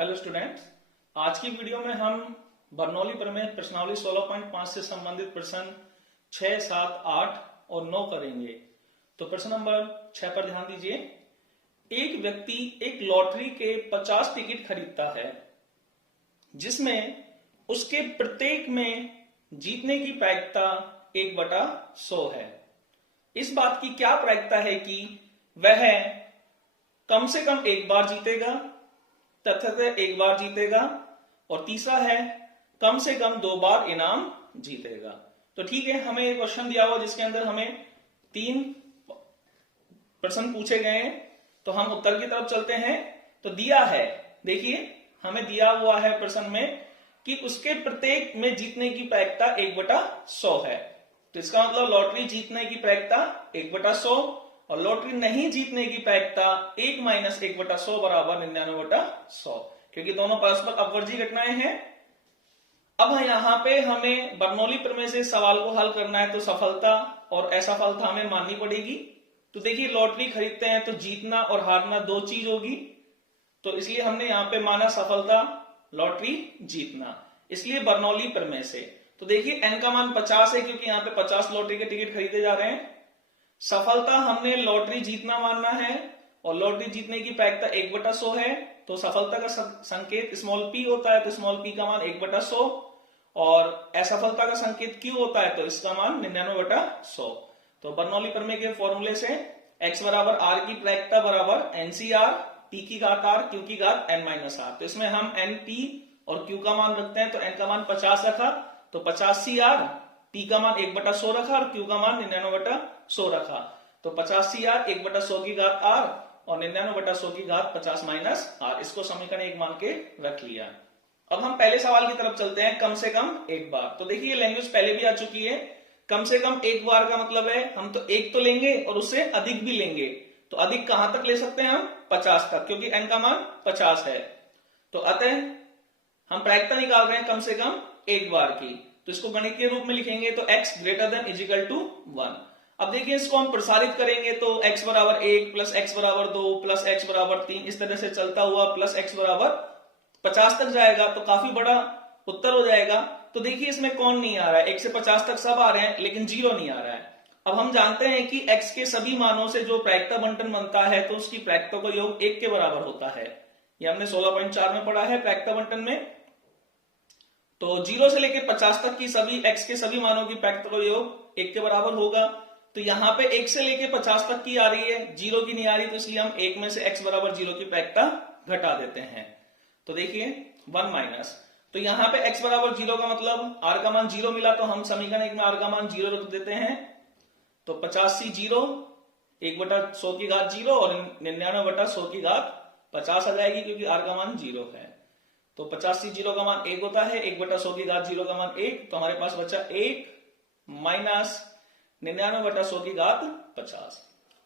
Hello students, आज की video में हम बर्नौली प्रमेय प्रश्नावली 16.5 से संबंधित प्रश्न 6, 7, 8 और 9 करेंगे। तो प्रश्न नंबर 6 पर ध्यान दीजिए। एक व्यक्ति एक लॉटरी के 50 टिकट खरीदता है जिसमें उसके प्रत्येक में जीतने की प्रायिकता 1/100 है। इस बात की क्या प्रायिकता है कि वह कम से कम एक बार जीतेगा, तथातः एक बार जीतेगा, और तीसरा है कम से कम 2 बार इनाम जीतेगा। तो ठीक है, हमें एक क्वेश्चन दिया हुआ जिसके अंदर हमें 3 प्रश्न पूछे गए हैं। तो हम उत्तर की तरफ चलते हैं। तो दिया है, देखिए हमें दिया हुआ है प्रश्न में कि उसके प्रत्येक में जीतने की प्रायिकता 1/100 है। तो इसका मतलब लॉटरी जीतने की प्रायिकता 1/100 और लॉटरी नहीं जीतने की प्रायिकता 1 - 1/100 बराबर 99/100, क्योंकि दोनों परस्पर अपवर्जी घटनाएं हैं। अब यहाँ पे हमें बर्नौली प्रमेय से सवाल को हल करना है, तो सफलता और असफलता हमें माननी पड़ेगी। तो देखिए, लॉटरी खरीदते हैं तो जीतना और हारना 2 चीज होगी, तो इसलिए हमने यहाँ पे माना सफलता, लॉटरी जीतना, इसलिए बर्नौली प्रमेय से। तो देखिए n का मान 50 है क्योंकि यहाँ पे 50 लॉटरी के टिकट खरीदे जा रहे हैं। सफलता हमने लॉटरी जीतना मानना है और लॉटरी जीतने की प्रायिकता 1/100 है। तो सफलता का संकेत स्मॉल p होता है, तो स्मॉल p का मान 1/100, और असफलता का संकेत q होता है, तो इसका मान 99/100। तो बर्नौली प्रमेय के फॉर्मूले से x बराबर r की प्रायिकता बराबर NCR p की घात r q की घात n-r। तो इसमें हम NP और q का मान रखते हैं, तो n का मान 50 रखा, तो 50CR, p का मान 1/100 रखा और q का मान 99/100 रखा। तो 50CR 1/100 की घात r और 99/100 की घात 50 - r, इसको समीकरण 1 मान के रख लिया। अब हम पहले सवाल की तरफ चलते हैं, कम से कम एक बार। तो देखिए लैंग्वेज पहले भी आ चुकी है। कम से कम एक बार का मतलब है हम तो एक तो लेंगे और उससे अधिक भी लेंगे। तो अधिक कहां तक ले सकते हैं हम? 50 तक, क्योंकि n का मान 50 है। तो अतः हम प्रायिकता निकाल रहे हैं कम से कम एक बार की, तो इसको गणितीय रूप में लिखेंगे, तो x > 1। अब देखिए इसको हम प्रसारित करेंगे, तो x बराबर 1 प्लस x बराबर 2 प्लस x बराबर 3 इस तरह से चलता हुआ प्लस x बराबर 50 तक जाएगा, तो काफी बड़ा उत्तर हो जाएगा। तो देखिए इसमें कौन नहीं आ रहा है, 1 से 50 तक सब आ रहे हैं लेकिन 0 नहीं आ रहा है। अब हम जानते हैं कि x के सभी मानों से जो प्रायिकता बंटन बनता है तो उसकी प्रायिकता का योग 1 के बराबर होता है। ये हमने 16.4 में पढ़ा है प्रायिकता बंटन में। तो 0 से लेकर 50 तक की सभी x के सभी मानों की प्रायिकता का योग 1 के बराबर होगा। तो यहाँ पे 1 से लेकर 50 तक की आ रही है, 0 की नहीं आ रही, तो इसलिए हम 1 में से x बराबर 0 की प्रायिकता घटा देते हैं। तो देखिए 1 माइनस, तो यहाँ पे x बराबर 0 का मतलब r का मान 0 मिला, तो हम समीकरण 1 में r का मान 0 रख देते हैं। तो 50C 0, 1/100 की घात 0 और 99/100 की घात 50 आ जाएगी, क्योंकि r का मान 0 है। तो 50C 0 का मान 1 होता है, 1/100 की घात 0 का मान 1, तो हमारे पास बचा 1 माइनस 99/100 की घात 50।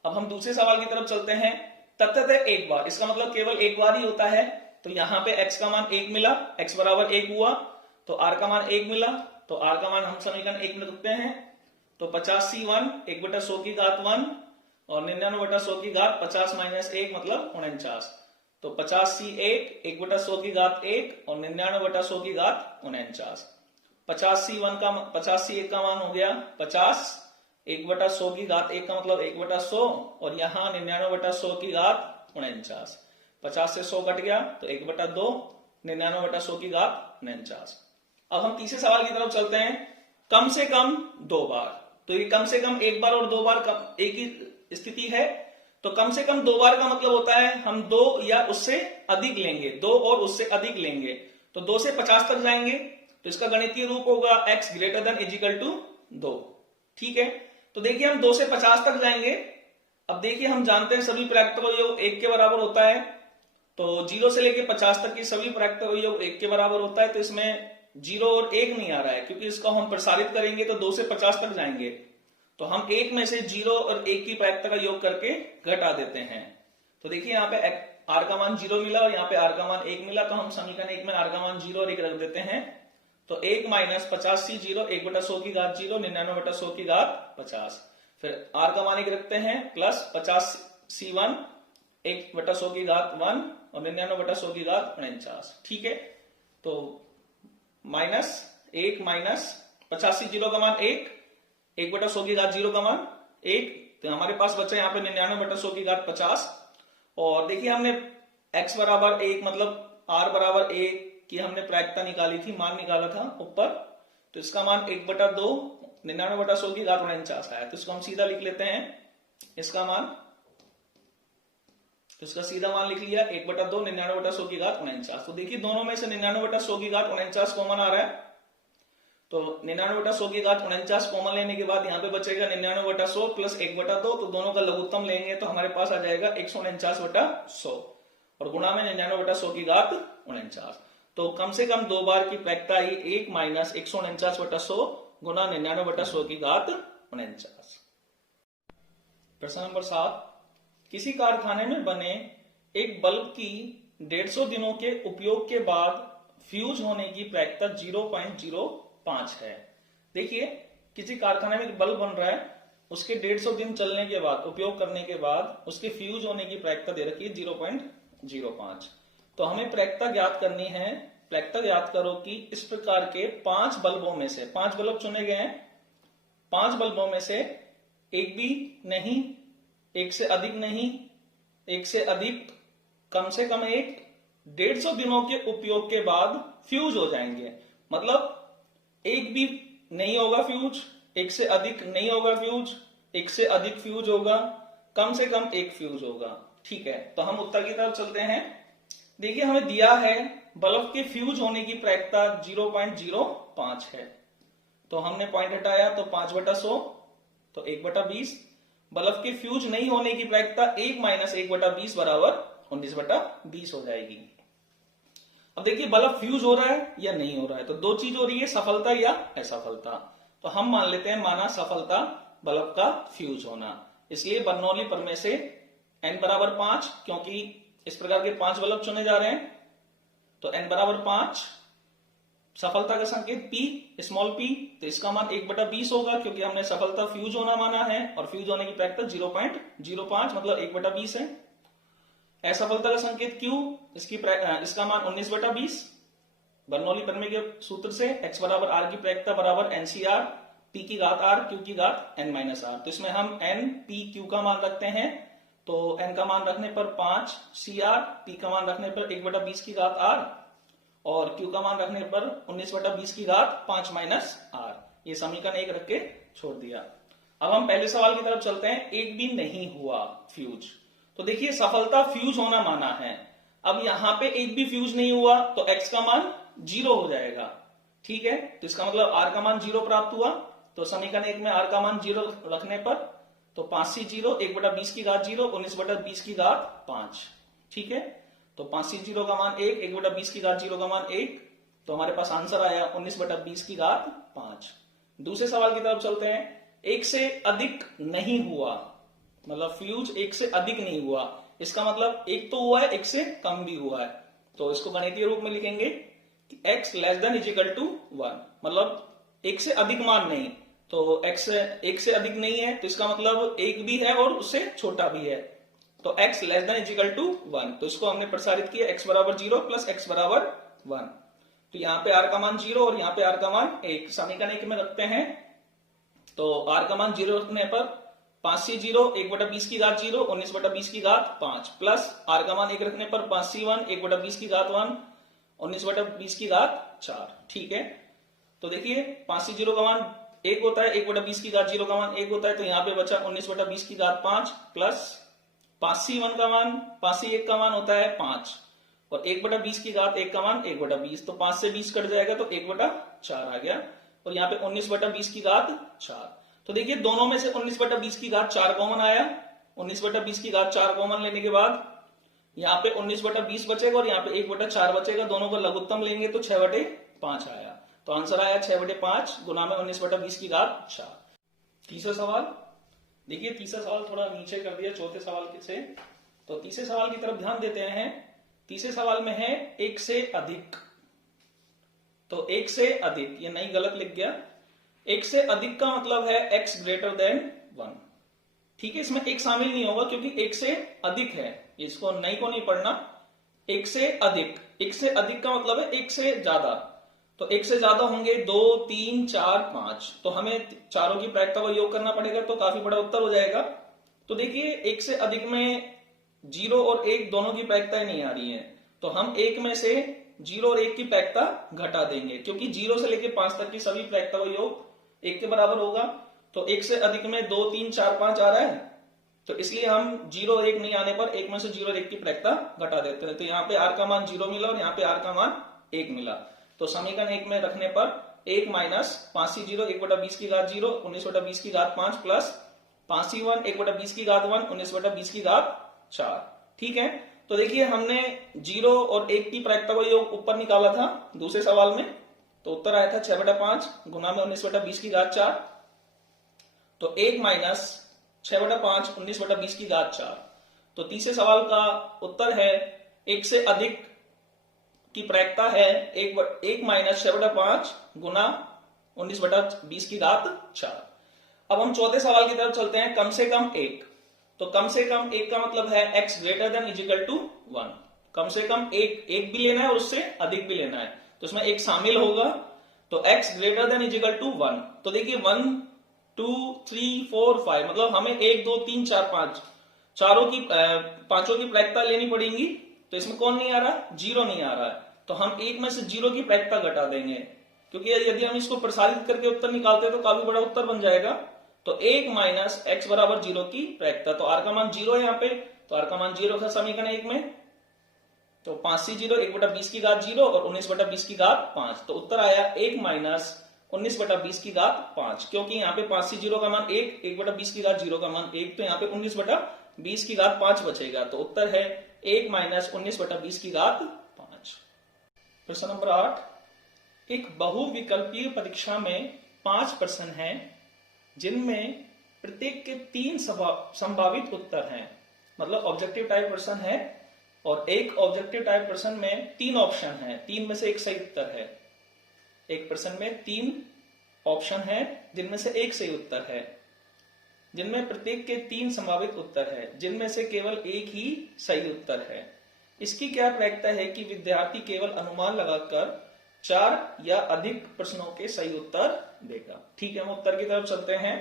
अब हम दूसरे सवाल की तरफ चलते हैं। तथातः एक बार, इसका मतलब केवल एक बार ही होता है। तो यहाँ पे x का मान 1 मिला, x बराबर 1 हुआ, तो r का मान 1 मिला, तो r का मान हम समीकरण 1 में रखते हैं। तो 50C 1 1/100 की घात 1 और 99/100 की घात 50 - 1 मतलब 49। तो 50C 1 1/100 की घात 1 और 99/100 की घात 49। 50C 1 का मान हो गया 50, 1/100 की घात 1 का मतलब 1/100 और यहाँ 99/100 की घात 49। 50 से 100 कट गया, तो 1/2, 99/100 की घात 49। अब हम तीसरे सवाल की तरफ चलते हैं, कम से कम 2 बार। तो ये कम से कम एक बार और 2 बार एक ही स्थिति है। तो कम से कम 2 बार का मतलब होता है हम 2 या उससे अधिक लेंगे, 2 और उससे अधिक लेंगे। तो 2 से 50 तक जाएंगे, तो इसका गणितीय रूप होगा x > 2। ठीक है, तो देखिए हम 2 से 50 तक जाएंगे। अब देखिए हम जानते हैं सभी प्रायिकता का योग 1 के बराबर होता है। तो 0 से लेकर 50 तक की सभी प्रायिकता का योग 1 के बराबर होता है। तो इसमें 0 और 1 नहीं आ रहा है, क्योंकि इसको हम प्रसारित करेंगे तो 2 से 50 तक जाएंगे। तो हम 1 में से 0 और 1 की प्रायिकता का योग करके घटा देते हैं। तो देखिए यहाँ पे r का मान 0 मिला और यहाँ पे r का मान 1 मिला, तो हम समीकरण 1 में r का मान 0 और 1 रख देते हैं। तो 1 माइनस 50C 0 1/100 की घात 0 99/100 की घात 50। फिर r का मान 1 रखते हैं, प्लस 50C 1 1/100 की घात 1 और 99/100 की घात 49। ठीक है, तो -1 माइनस 85 जीरो का मान 1, 1/100 की घात 0 का मान 1, तो हमारे पास बचा यहाँ पे 99/100 की घात 50। और देखिए हमने x बराबर 1 मतलब r बराबर 1 की हमने प्रायिकता निकाली थी, मान निकाला था ऊपर, तो इसका मान 1/2 99/100 की घात 49 आया। तो इसको हम सीधा लिख लेते हैं, इसका मान, तो इसका सीधा मान लिख लिया 1/2 99/100 की घात 49। तो देखिए दोनों में से 99/100 की घात 49 कॉमन आ रहा है, तो 99/100 की घात 49 कॉमन लेने के बाद यहाँ पे बचेगा 99/100 प्लस 1/2, तो दोनों का लघुत्तम लेंगे तो हमारे पास आ जाएगा 149/100 और गुणा में 99/100 की घात 49। तो कम से कम दो बार की प्रायिकता आई 1 माइनस 149/100 गुणा 99/100 की घात 49। प्रश्न नंबर 7, किसी कारखाने में बने एक बल्ब की 150 दिनों के उपयोग के बाद फ्यूज होने की प्रायिकता 0.05 है। देखिए किसी कारखाने में एक बल्ब बन रहा है, उसके 150 दिन चलने के बाद, उपयोग करने के बाद उसके फ्यूज होने की प्रायिकता दे रखी है 0.05। तो हमें प्रायिकता ज्ञात करनी है। प्रायिकता ज्ञात करो कि इस प्रकार के 5 बल्बों में से, 5 बल्ब चुने गए हैं, 5 बल्बों में से एक भी नहीं, एक से अधिक नहीं, एक से अधिक, कम से कम एक 150 दिनों के उपयोग के बाद फ्यूज हो जाएंगे। मतलब एक भी नहीं होगा फ्यूज, एक से अधिक नहीं होगा फ्यूज, एक से अधिक फ्यूज होगा, कम से कम एक फ्यूज होगा। ठीक है, तो हम उत्तर की तरफ चलते हैं। देखिए हमें दिया है बल्ब के फ्यूज होने की प्रायिकता 0.05 है, तो हमने पॉइंट हटाया तो 5/100 तो 1/20। बल्ब के फ्यूज नहीं होने की प्रायिकता 1 माइनस 1/20 बराबर 19/20 हो जाएगी। अब देखिए बल्ब फ्यूज हो रहा है या नहीं हो रहा है, तो दो चीज हो रही है, सफलता या असफलता। तो हम मान लेते हैं माना सफलता बल्ब का फ्यूज होना, इसलिए बर्नौली प्रमेय से n बराबर 5, क्योंकि इस प्रकार के 5 बल्ब चुने जा रहे हैं, तो n बराबर 5, सफलता का संकेत p, स्मॉल p, तो इसका मान 1/20 होगा क्योंकि हमने सफलता फ्यूज होना माना है और फ्यूज होने की प्रायिकता 0.05 मतलब 1/20 है। असफलता का संकेत q, इसका मान 19/20। बर्नौली प्रमेय के सूत्र से x बराबर r की प्रायिकता बराबर NCR p की घात r q की घात n माइनस r। तो इसमें हम n p q का मान रखते हैं, तो n का मान रखने पर 5 CR, p का मान रखने पर 1/20 की घात r और q का मान रखने पर 19/20 की घात 5 माइनस r। ये समीकरण 1 रख के छोड़ दिया। अब हम पहले सवाल की तरफ चलते हैं, एक भी नहीं हुआ फ्यूज। तो देखिए सफलता फ्यूज होना माना है, अब यहां पे एक भी फ्यूज नहीं हुआ तो x का मान 0 हो जाएगा। ठीक है, तो इसका मतलब r का मान 0 प्राप्त हुआ, तो समीकरण 1 में r का मान 0 रखने पर तो 5c 0, 1/20 की घात 0, 19/20 की घात 5। ठीक है, तो 5c 0 का मान 1, 1/20 की घात 0 का मान 1, तो हमारे पास आंसर आया 19/20 की घात 5। दूसरे सवाल की तरफ चलते हैं, एक से अधिक नहीं हुआ, मतलब फ्यूज एक से अधिक नहीं हुआ, इसका मतलब एक तो हुआ है, एक से कम भी हुआ है, तो इसको गणितीय रूप में लिखेंगे कि x less than is equal to 1, मतलब एक से अधिक मान नहीं, तो x एक से अधिक नहीं है तो इसका मतलब एक भी है और उससे छोटा भी है, तो x less than is equal to 1, तो इसको हमने प्रसारित किया x बराबर 0 प्लस x बराबर 1, तो यहाँ पे r का मान 0 और यहाँ पे r का मान 1, समीकरण 1 में रखते हैं, तो r का मान 0 रखने पर 5c 0, 1/20 की घात 0, 19/20 की घात 5 प्लस r का मान 1 रखने पर 5c 1, 1/20 की घात 1, 19/20 की घात 4। ठीक है, तो देखिए 5c 0 का मान 1 होता है, 1/20 की घात 0 का मान 1 होता है, तो यहाँ पे बचा 19/20 की घात 5 प्लस 5c 1 का मान, 5c 1 का मान होता है 5 और 1/20 की घात 1 का मान 1/20, तो 5 से 20 कट जाएगा तो 1/4 आ गया और यहाँ पे 19/20 की घात 4। तो देखिए दोनों में से 19/20 की घात 4 कॉमन आया, 19/20 की घात 4 कॉमन लेने के बाद यहाँ पे 19/20 बचेगा और यहाँ पे 1/4 बचेगा, दोनों का लघुत्तम लेंगे तो 6/5 आया, तो आंसर आया 6/5 गुना में 19/20 की घात 4। तीसरा सवाल, देखिए तीसरा सवाल थोड़ा नीचे कर दिया चौथे सवाल से, तो तीसरे सवाल की तरफ ध्यान देते हैं। तीसरे सवाल में है एक से अधिक, तो एक से अधिक, ये नहीं गलत लिख गया, एक से अधिक का मतलब है x ग्रेटर देन 1। ठीक है, इसमें एक शामिल नहीं होगा क्योंकि एक से अधिक है, इसको नहीं को नहीं पढ़ना। एक से अधिक, एक से अधिक का मतलब है एक से ज्यादा, तो एक से ज्यादा होंगे 2 3 4 5, तो हमें चारों की प्रायिकता को योग करना पड़ेगा, तो काफी बड़ा उत्तर हो जाएगा। तो देखिए एक से अधिक में 0 और 1 दोनों की प्रायिकताएं नहीं आ रही है, तो हम एक में से 0 और 1 की प्रायिकता घटा देंगे, क्योंकि 0 से लेकर 5 तक की सभी प्रायिकता का योग 1 के बराबर होगा। तो एक से अधिक में 2 3 4 5 आ रहा है, तो इसलिए हम 0 और 1 नहीं आने पर एक में से 0 और 1 की प्रायिकता घटा देते हैं। तो यहाँ पे r का मान 0 मिला और यहाँ पे r का मान 1 मिला। तो समीकरण 1 में रखने पर 1 माइनस 5c 0 1/20 की घात 0 19/20 की घात 5 प्लस 5c 1 1/20 की घात 1 19/20 की घात 4। ठीक है, तो देखिए हमने 0 और 1 की प्रायिकता का योग ऊपर निकाला था दूसरे सवाल में, तो उत्तर आया था 6/5 गुना में 19/20 की घात 4। तो 1 माइनस 6/5 19/20 की घात 4। तो तीसरे सवाल का उत्तर है एक से अधिक की प्रायिकता है 1 माइनस 6/5 गुना 19/20 की घात 4। अब हम चौथे सवाल की तरफ चलते हैं, कम से कम 1। तो कम से कम 1 का मतलब है x greater than equal to 1। कम से कम एक भी लेना है और उससे अधिक भी लेना है, तो इसमें एक शामिल होगा। तो x greater than equal to 1। तो देखिए 1 2 3 4 5 मतलब हमें 1 2 3 4 5 पांचों की प्रायिकता लेनी पड़ेगी। तो इसमें कौन नहीं आ रहा, 0 नहीं आ रहा है, तो हम एक में से 0 की प्रायिकता घटा देंगे, क्योंकि यदि हम इसको प्रसारित करके उत्तर निकालते हैं तो काफी बड़ा उत्तर बन जाएगा। तो 1 माइनस x बराबर 0 की प्रायिकता, तो r का मान 0 है यहाँ पे, तो r का मान 0 था समीकरण 1 में। तो 5c 0 1/20 की घात 0 और 19/20 की घात 5, तो उत्तर आया 1 माइनस 19/20 की घात 5, क्योंकि यहाँ पे 5c 0 का मान 1 1/20 की घात 0 का मान 1, तो यहाँ पे 19/20 की घात 5 बचेगा। तो उत्तर है 1 माइनस 19/20 की घात 5। प्रश्न नंबर 8, एक बहुविकल्पीय परीक्षा में 5 प्रश्न हैं जिनमें प्रत्येक के 3 संभावित उत्तर हैं, मतलब ऑब्जेक्टिव टाइप प्रश्न है, और एक ऑब्जेक्टिव टाइप प्रश्न में 3 ऑप्शन हैं, 3 में से एक सही उत्तर है। एक प्रश्न में 3 ऑप्शन है जिनमें से एक सही उत्तर है, जिनमें प्रत्येक के 3 संभावित उत्तर है, जिनमें से केवल एक ही सही उत्तर है। इसकी क्या प्रायिकता है कि विद्यार्थी केवल अनुमान लगाकर 4 या अधिक प्रश्नों के सही उत्तर देगा। ठीक है, हम उत्तर की तरफ चलते हैं।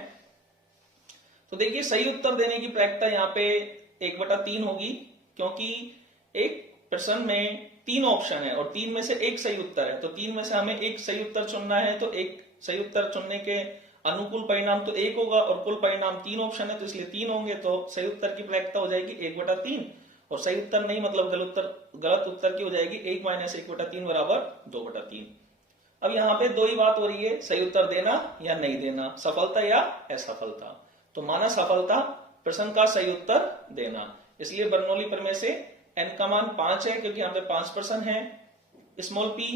तो देखिए सही उत्तर देने की प्रायिकता यहाँ पे 1/3 होगी, क्योंकि एक प्रश्न में 3 ऑप्शन है और 3 में से एक सही उत्तर है, तो 3 में से हमें एक सही उत्तर चुनना है, तो एक सही उत्तर चुनने के अनुकूल परिणाम तो 1 होगा और कुल परिणाम 3 ऑप्शन है, तो इसलिए 3 होंगे, तो सही उत्तर की प्रायिकता हो जाएगी 1/3, और सही उत्तर नहीं मतलब गलत उत्तर की हो जाएगी 1 माइनस 1/3 बराबर 2/3। अब यहाँ पे दो ही बात हो रही है, सही उत्तर देना या नहीं देना, सफलता या असफलता। तो माना सफलता प्रश्न का सही उत्तर देना, इसलिए बर्नौली प्रमेय से n का मान 5 है क्योंकि यहाँ पे 5 प्रश्न है, स्मॉल p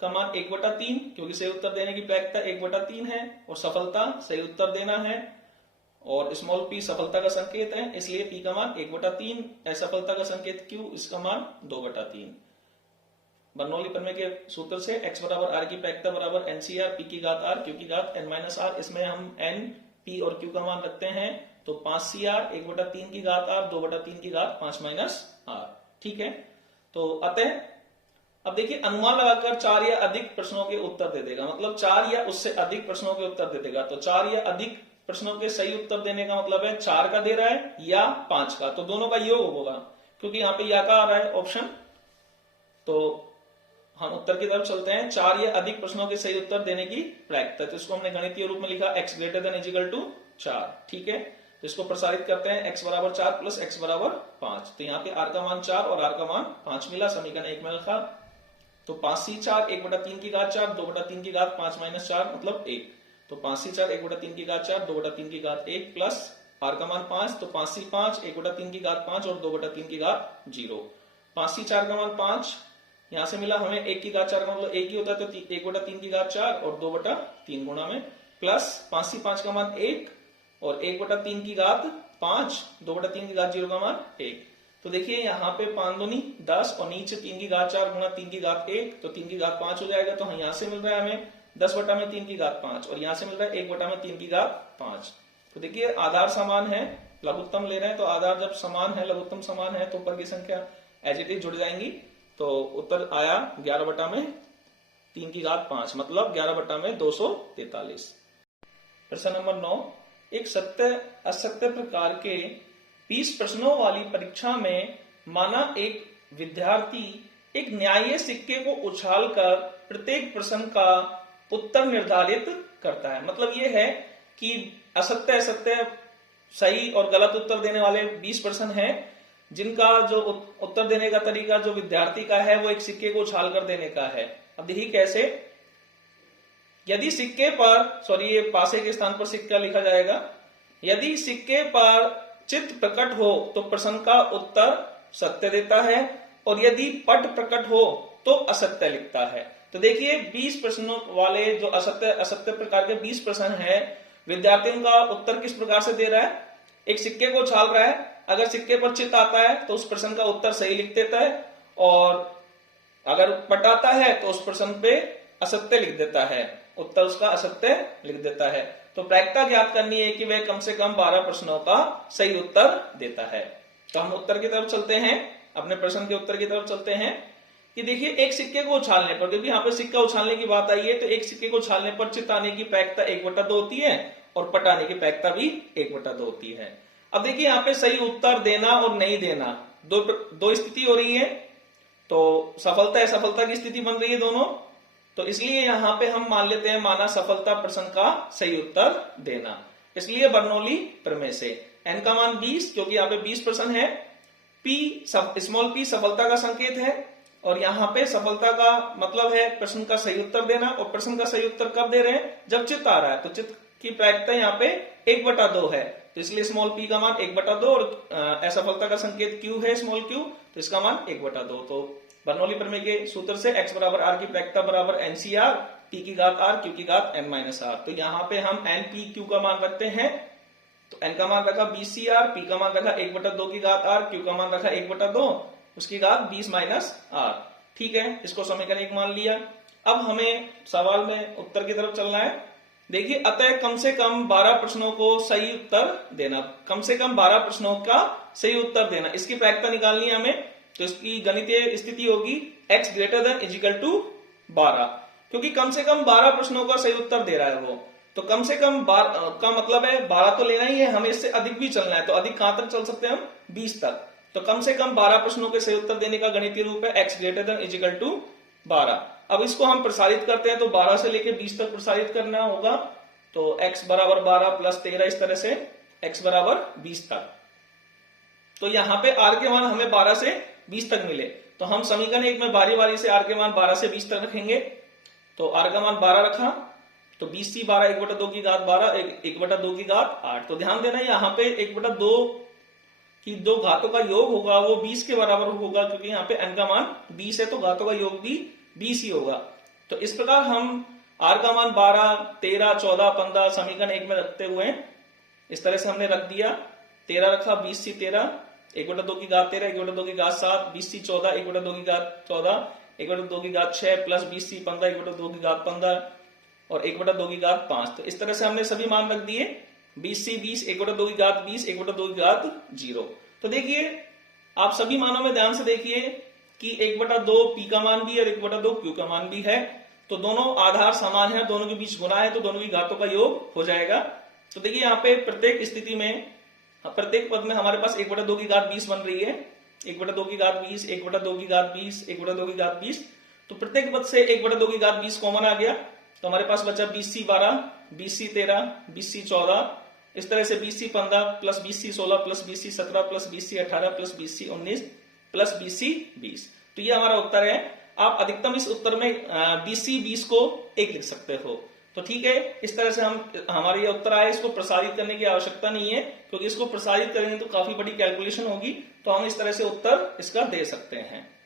का मान 1/3 क्योंकि सही उत्तर देने की प्रायिकता 1/3 है, और सफलता सही उत्तर देना है, और स्मॉल p सफलता का संकेत है, इसलिए p का मान 1/3, असफलता का संकेत q, इसका मान 2/3। बर्नौली प्रमेय के सूत्र से x बराबर r की प्रायिकता बराबर NCR p की घात r q की घात n माइनस r, इसमें हम n p और q का मान रखते हैं, तो 5CR 1/3 की घात r 2/3 की घात 5 माइनस r। ठीक है, तो अतः अब देखिए अनुमान लगाकर 4 या अधिक प्रश्नों के उत्तर दे देगा, मतलब 4 या उससे अधिक प्रश्नों के उत्तर दे देगा। तो 4 या अधिक प्रश्नों के सही उत्तर देने का मतलब है 4 का दे रहा है या 5 का, तो दोनों का योग होगा, क्योंकि यहाँ पे या का आ रहा है ऑप्शन। तो हम उत्तर की तरफ चलते हैं, 4 या अधिक प्रश्नों के सही उत्तर देने की प्रायिकता, तो इसको हमने गणितीय रूप में लिखा x greater than equal to 4। ठीक है, तो इसको प्रसारित करते हैं, x बराबर 4 प्लस x बराबर 5, तो यहाँ पे r का मान 4 और r का मान 5 मिला, समीकरण 1 में लिखा। तो 5c4 1/3 की घात 4 2/3 की घात 5 माइनस 4 मतलब 1, तो 5c4 1/3 की घात 4 2/3 की घात 1 प्लस r का मान 5, तो 5c5 1/3 की घात 5 और 2/3 की घात 0। 5c4 का मान 5 यहां से मिला हमें, 1 की घात 4 का मतलब 1 ही होता है, तो 1/3 की घात 4 और 2/3 गुणा में, प्लस 5c5 का मान 1 और 1/3 की घात 5 2/3 की घात 0 का मान 1। तो देखिए यहाँ पे 5 दूनी 10 और नीचे 3 की घात 4 गुणा 3 की घात 1, तो 3 की घात 5 हो जाएगा। तो यहाँ से मिल रहा है हमें 10/3 की घात 5 और यहाँ से मिल रहा है 1/3 की घात 5। तो देखिए आधार समान है, लघुत्तम ले रहे हैं तो आधार जब समान है, लघुत्तम समान है तो ऊपर की संख्या एज इट इज जुड़ जाएंगी। तो उत्तर आया 11/3 मतलब 11/243। प्रश्न नंबर 9, एक सत्य असत्य प्रकार के 20 प्रश्नों वाली परीक्षा में माना एक विद्यार्थी एक न्यायीय सिक्के को उछालकर प्रत्येक प्रश्न का उत्तर निर्धारित करता है। मतलब ये है कि असत्य असत्य सही और गलत उत्तर देने वाले 20 प्रश्न हैं, जिनका जो उत्तर देने का तरीका जो विद्यार्थी का है वो एक सिक्के को उछाल कर देने का है। अब देखिए कैसे, यदि सिक्के पर ये पासे के स्थान पर सिक्का लिखा जाएगा, यदि सिक्के पर चित्र प्रकट हो तो प्रश्न का उत्तर सत्य देता है और यदि पट प्रकट हो तो असत्य लिखता है। तो देखिए 20 प्रश्नों वाले जो असत्य असत्य प्रकार के 20 प्रश्न हैं, विद्यार्थियों का उत्तर किस प्रकार से दे रहा है, एक सिक्के को उछाल रहा है, अगर सिक्के पर चित्त आता है तो उस प्रश्न का उत्तर सही लिख देता है और अगर पट आता है तो उस प्रश्न पे असत्य लिख देता है, उत्तर उसका असत्य लिख देता है। तो प्रायिकता ज्ञात करनी है कि वह कम से कम 12 प्रश्नों का सही उत्तर देता है। तो हम उत्तर की तरफ चलते हैं, अपने प्रश्न के उत्तर की तरफ चलते हैं कि देखिए एक सिक्के को उछालने पर, क्योंकि यहाँ पे सिक्का उछालने की बात आई है, तो एक सिक्के को उछालने पर चित्त आने की प्रायिकता 1/2 होती है और पट आने की प्रायिकता भी 1/2 होती है। अब देखिए यहाँ पे सही उत्तर देना और नहीं देना दो स्थिति हो रही है, तो सफलता असफलता की स्थिति बन रही है दोनों। तो इसलिए यहाँ पे हम मान लेते हैं माना सफलता प्रश्न का सही उत्तर देना, इसलिए बर्नौली प्रमेय से n का मान 20, क्योंकि यहाँ पे 20 प्रश्न है, स्मॉल p सफलता का संकेत है और यहाँ पे सफलता का मतलब है प्रश्न का सही उत्तर देना, और प्रश्न का सही उत्तर कब दे रहे हैं, जब चित्त आ रहा है। तो चित्त की प्रायिकता यहाँ पे 1/2 है, तो इसलिए स्मॉल p का मान 1/2 और असफलता का संकेत q है स्मॉल q, तो इसका मान 1/2। तो बर्नौली प्रमेय के सूत्र से x बराबर r की प्रायिकता बराबर NCR, p की घात r, q की घात n - r। तो यहाँ पे हम NPQ का मान रखते हैं, तो n का मान रखा 20CR, p का मान रखा 1/2 की घात r, q का मान रखा 1/2 उसकी घात 20 - r। ठीक है, इसको समीकरण 1 मान लिया। अब हमें सवाल में उत्तर की तरफ चलना है। देखिए अतः कम से कम 12 प्रश्नों को सही उत्तर देना, कम से कम 12 प्रश्नों का सही उत्तर देना, इसकी प्रायिकता निकालनी है हमें। तो इसकी गणितीय स्थिति होगी x > 12, क्योंकि कम से कम 12 प्रश्नों का सही उत्तर दे रहा है वो, तो कम से कम का मतलब है 12 तो लेना ही है, हमें इससे अधिक भी चलना है। तो अधिक कहां तक चल सकते हैं हम, 20 तक। तो कम से कम 12 प्रश्नों के सही उत्तर देने का गणितीय रूप है x > 12। अब इसको हम प्रसारित करते हैं, तो 12 से लेके 20 तक प्रसारित करना होगा। तो x बराबर 12 + 13, इस तरह से x बराबर 20 तक। तो यहाँ पे r के मान हमें 12 से 20 तक मिले, तो हम समीकरण 1 में बारी बारी से r के मान 12 से 20 तक रखेंगे। तो r का मान 12 रखा, तो 20C 12 1/2 की घात 12 1/2 की घात 8। तो ध्यान देना यहाँ पे 1/2 की दो घातों का योग होगा वो 20 के बराबर होगा, क्योंकि यहाँ पे n का मान 20 है तो घातों का योग भी 20 ही होगा। तो इस प्रकार हम r का मान 12, 13, 14, 15 समीकरण 1 में रखते हुए इस तरह से हमने रख दिया। 13 रखा, 20C 13 1/2 की घात 13 1/2 की घात 7, 20C 14 1/2 की घात 14 1/2 की घात 6 प्लस 20C 15 1/2 की घात 15 और 1/2 की घात 5। तो इस तरह से हमने सभी मान रख दिए। 20C 20 1/2 की घात 20 1/2 की घात 0। तो देखिए आप सभी मानों में ध्यान से देखिए कि 1/2 p का मान भी है और 1/2 q का मान भी है, तो दोनों आधार समान है, दोनों के बीच गुणा है, तो दोनों की घातों का योग हो जाएगा। तो देखिए यहाँ पे प्रत्येक स्थिति में प्रत्येक पद में हमारे पास 1/2 की घात 20 बन रही है, 1/2 की घात 20 1/2 की घात 20 1/2 की घात 20। तो प्रत्येक पद से 1/2 की घात 20 कॉमन आ गया, तो हमारे पास बचा 20C 12 20C 13 20C 14, इस तरह से 20C 15 plus 20C 16 plus 20C 17 plus 20C 18 plus 20C 19 plus 20C 20। तो ये हमारा उत्तर है। आप अधिकतम इस उत्तर में 20C 20 को 1 लिख सकते हो। तो ठीक है, इस तरह से हमारा ये उत्तर आया। इसको प्रसारित करने की आवश्यकता नहीं है, क्योंकि इसको प्रसारित करेंगे तो काफी बड़ी कैलकुलेशन होगी, तो हम इस तरह से उत्तर इसका दे सकते हैं।